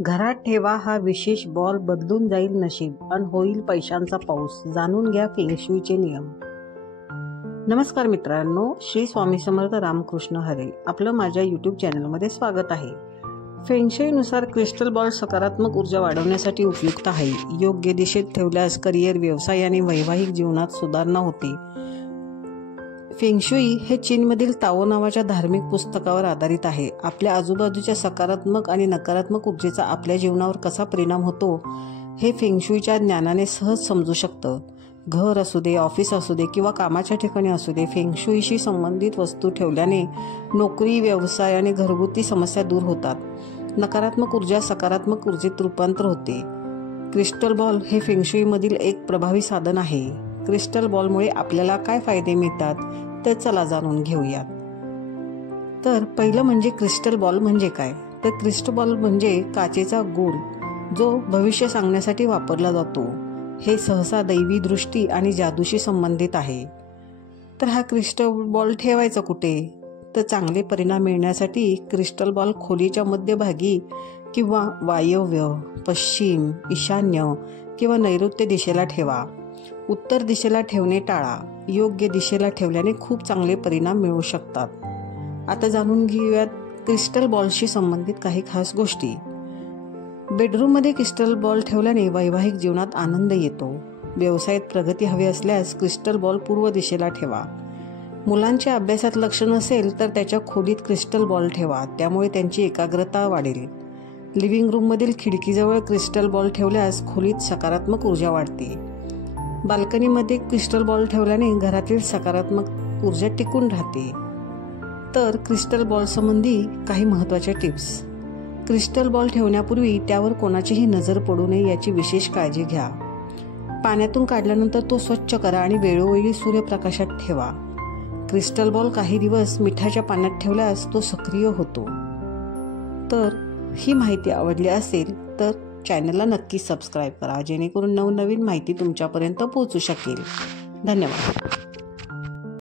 घरात ठेवा हा विशेष बॉल, बदलून जाईल नशीब आणि होईल पैशांचा पाऊस. जाणून घ्या फेंगशुईचे नियम. नमस्कार मित्रांनो, श्री स्वामी समर्थ रामकृष्ण हरी. आपलं माझ्या यूट्यूब चॅनलमध्ये स्वागत आहे. फेंगशुईनुसार क्रिस्टल बॉल सकारात्मक ऊर्जा वाढवण्यासाठी उपयुक्त आहे. योग्य दिशेत ठेवल्यास करिअर, व्यवसाय आणि वैवाहिक जीवनात सुधारणा होते. फेंगशुई हे चीनमधील ताओ नावाच्या धार्मिक पुस्तकावर आधारित आहे. आपल्या आजूबाजूच्या सकारात्मक आणि नकारात्मक ऊर्जेचा आपल्या जीवनावर कसा परिणाम होतो हे फेंगशुईच्या ज्ञानाने सहज समजू शकतं. घर असू दे, ऑफिस असू दे किंवा कामाच्या ठिकाणी असू दे, फेंगशुईशी संबंधित वस्तू ठेवल्याने नोकरी, व्यवसाय आणि घरगुती समस्या दूर होतात. नकारात्मक ऊर्जा सकारात्मक ऊर्जेत रूपांतर होते. क्रिस्टल बॉल हे फेंगशुईमधील एक प्रभावी साधन आहे. क्रिस्टल बॉलमुळे आपल्याला काय फायदे मिळतात ते चला जाणून घेऊयात. तर पहिलं म्हणजे क्रिस्टल बॉल म्हणजे काय? तर क्रिस्टल बॉल म्हणजे काचेचा गोल जो भविष्य सांगण्यासाठी वापरला जातो. हे सहसा दैवी दृष्टी आणि जादूशी संबंधित आहे. तर हा क्रिस्टल बॉल ठेवायचा कुठे? तर चांगले परिणाम मिळण्यासाठी क्रिस्टल बॉल खोलीच्या मध्यभागी किंवा वायव्य, पश्चिम, ईशान्य किंवा नैऋत्य दिशेला ठेवा. उत्तर दिशेला ठेवणे टाळा. योग्य दिशेला ठेवल्याने खूप चांगले परिणाम मिळू शकतात. आता जाणून घेऊयात क्रिस्टल बॉलशी संबंधित काही खास गोष्टी. बेडरूममध्ये क्रिस्टल बॉल ठेवल्याने वैवाहिक जीवनात आनंद येतो. व्यवसायात प्रगती हवी असल्यास क्रिस्टल बॉल पूर्व दिशेला ठेवा. मुलांच्या अभ्यासात लक्ष नसेल तर त्याच्या खोलीत क्रिस्टल बॉल ठेवा, त्यामुळे त्यांची एकाग्रता वाढेल. लिव्हिंग रूममधील खिडकीजवळ क्रिस्टल बॉल ठेवल्यास खोलीत सकारात्मक ऊर्जा वाढते. बाल्कनीमध्ये क्रिस्टल बॉल ठेवल्याने घरातील सकारात्मक ऊर्जा टिकून राहते. तर क्रिस्टल बॉल संबंधी काही महत्त्वाच्या टिप्स. क्रिस्टल बॉल ठेवण्यापूर्वी त्यावर कोणाचीही नजर पडू नये याची विशेष काळजी घ्या. पाण्यातून काढल्यानंतर तो स्वच्छ करा आणि वेळोवेळी सूर्यप्रकाशात ठेवा. क्रिस्टल बॉल काही दिवस मिठाच्या पाण्यात ठेवल्यास तो सक्रिय होतो. तर ही माहिती आवडली असेल तर चॅनलला नक्की सबस्क्राईब करा, जेणेकरून नवनवीन माहिती तुमच्यापर्यंत पोहोचू शकेल. धन्यवाद.